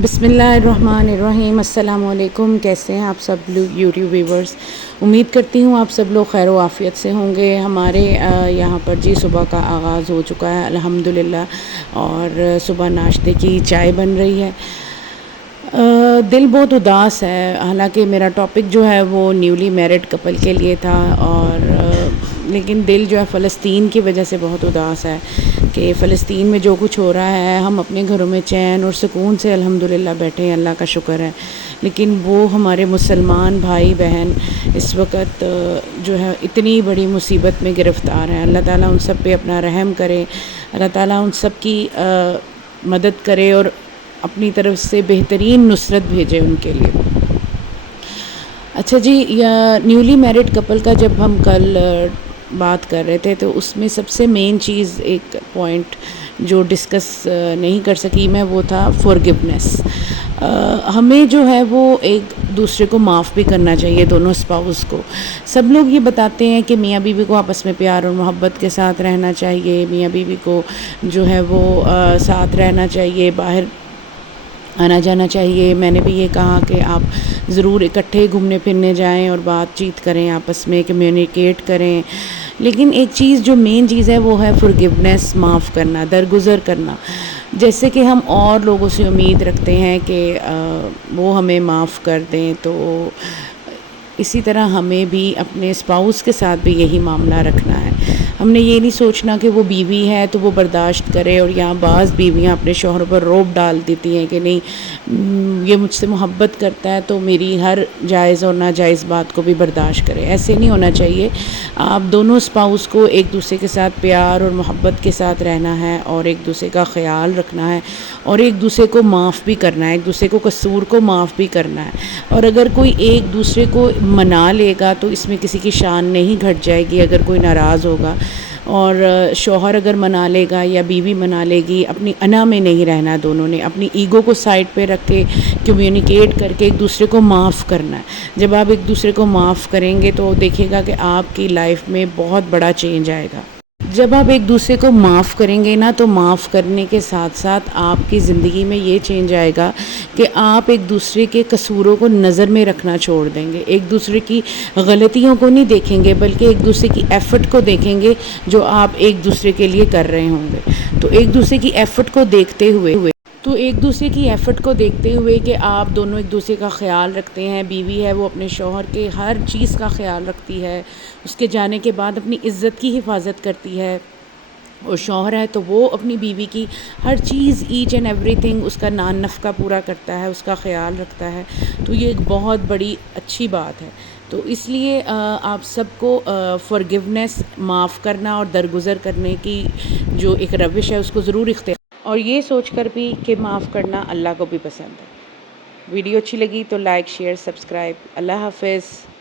بسم اللہ الرحمن الرحیم۔ السلام علیکم، کیسے ہیں آپ سب لوگ یوٹیوب ویورز؟ امید کرتی ہوں آپ سب لوگ خیر و عافیت سے ہوں گے۔ ہمارے یہاں پر جی صبح کا آغاز ہو چکا ہے الحمدللہ، اور صبح ناشتے کی چائے بن رہی ہے۔ دل بہت اداس ہے، حالانکہ میرا ٹاپک جو ہے وہ نیولی میرڈ کپل کے لیے تھا، اور لیکن دل جو ہے فلسطین کی وجہ سے بہت اداس ہے کہ فلسطین میں جو کچھ ہو رہا ہے، ہم اپنے گھروں میں چین اور سکون سے الحمدللہ بیٹھے ہیں، اللہ کا شکر ہے، لیکن وہ ہمارے مسلمان بھائی بہن اس وقت جو ہے اتنی بڑی مصیبت میں گرفتار ہیں۔ اللہ تعالیٰ ان سب پہ اپنا رحم کرے، اللہ تعالیٰ ان سب کی مدد کرے اور اپنی طرف سے بہترین نصرت بھیجے ان کے لیے۔ اچھا جی، نیولی میرڈ کپل کا جب ہم کل بات کر رہے تھے تو اس میں سب سے مین چیز، ایک پوائنٹ جو ڈسکس نہیں کر سکی میں، وہ تھا فورگیونیس۔ ہمیں جو ہے وہ ایک دوسرے کو معاف بھی کرنا چاہیے، دونوں اسپاؤس کو۔ سب لوگ یہ بتاتے ہیں کہ میاں بیوی کو آپس میں پیار اور محبت کے ساتھ رہنا چاہیے، میاں بیوی کو جو ہے وہ ساتھ رہنا چاہیے، باہر آنا جانا چاہیے۔ میں نے بھی یہ کہا کہ آپ ضرور اکٹھے گھومنے پھرنے جائیں اور بات چیت کریں، آپس میں کمیونیکیٹ کریں، لیکن ایک چیز جو مین چیز ہے وہ ہے فورگیونیس، معاف کرنا، درگزر کرنا۔ جیسے کہ ہم اور لوگوں سے امید رکھتے ہیں کہ وہ ہمیں معاف کر دیں، تو اسی طرح ہمیں بھی اپنے اسپاؤس کے ساتھ بھی یہی معاملہ رکھنا ہے۔ ہم نے یہ نہیں سوچنا کہ وہ بیوی ہے تو وہ برداشت کرے، اور یہاں بعض بیویاں اپنے شوہر پر روب ڈال دیتی ہیں کہ نہیں یہ مجھ سے محبت کرتا ہے تو میری ہر جائز اور ناجائز بات کو بھی برداشت کرے۔ ایسے نہیں ہونا چاہیے۔ آپ دونوں اسپاؤس کو ایک دوسرے کے ساتھ پیار اور محبت کے ساتھ رہنا ہے، اور ایک دوسرے کا خیال رکھنا ہے، اور ایک دوسرے کو معاف بھی کرنا ہے، ایک دوسرے کو قصور کو معاف بھی کرنا ہے۔ اور اگر کوئی ایک دوسرے کو منا لے گا تو اس میں کسی کی شان نہیں گھٹ جائے گی۔ اگر کوئی ناراض ہوگا اور شوہر اگر منا لے گا یا بیوی منا لے گی، اپنی انا میں نہیں رہنا، دونوں نے اپنی ایگو کو سائڈ پہ رکھ کے کمیونیکیٹ کر کے ایک دوسرے کو معاف کرنا ہے۔ جب آپ ایک دوسرے کو معاف کریں گے تو دیکھے گا کہ آپ کی لائف میں بہت بڑا چینج آئے گا۔ جب آپ ایک دوسرے کو معاف کریں گے نا، تو معاف کرنے کے ساتھ ساتھ آپ کی زندگی میں یہ چینج آئے گا کہ آپ ایک دوسرے کے قصوروں کو نظر میں رکھنا چھوڑ دیں گے، ایک دوسرے کی غلطیوں کو نہیں دیکھیں گے، بلکہ ایک دوسرے کی ایفرٹ کو دیکھیں گے جو آپ ایک دوسرے کے لیے کر رہے ہوں گے۔ تو ایک دوسرے کی ایفرٹ کو دیکھتے ہوئے کہ آپ دونوں ایک دوسرے کا خیال رکھتے ہیں، بیوی ہے وہ اپنے شوہر کے ہر چیز کا خیال رکھتی ہے، اس کے جانے کے بعد اپنی عزت کی حفاظت کرتی ہے، اور شوہر ہے تو وہ اپنی بیوی کی ہر چیز، ایچ اینڈ ایوری تھنگ، اس کا نان نفقہ پورا کرتا ہے، اس کا خیال رکھتا ہے۔ تو یہ ایک بہت بڑی اچھی بات ہے۔ تو اس لیے آپ سب کو فورگیونیس، معاف کرنا اور درگزر کرنے کی جو ایک روش ہے اس کو ضرور اختیار، اور یہ سوچ کر بھی کہ معاف کرنا اللہ کو بھی پسند ہے۔ ویڈیو اچھی لگی تو لائک، شیئر، سبسکرائب۔ اللہ حافظ۔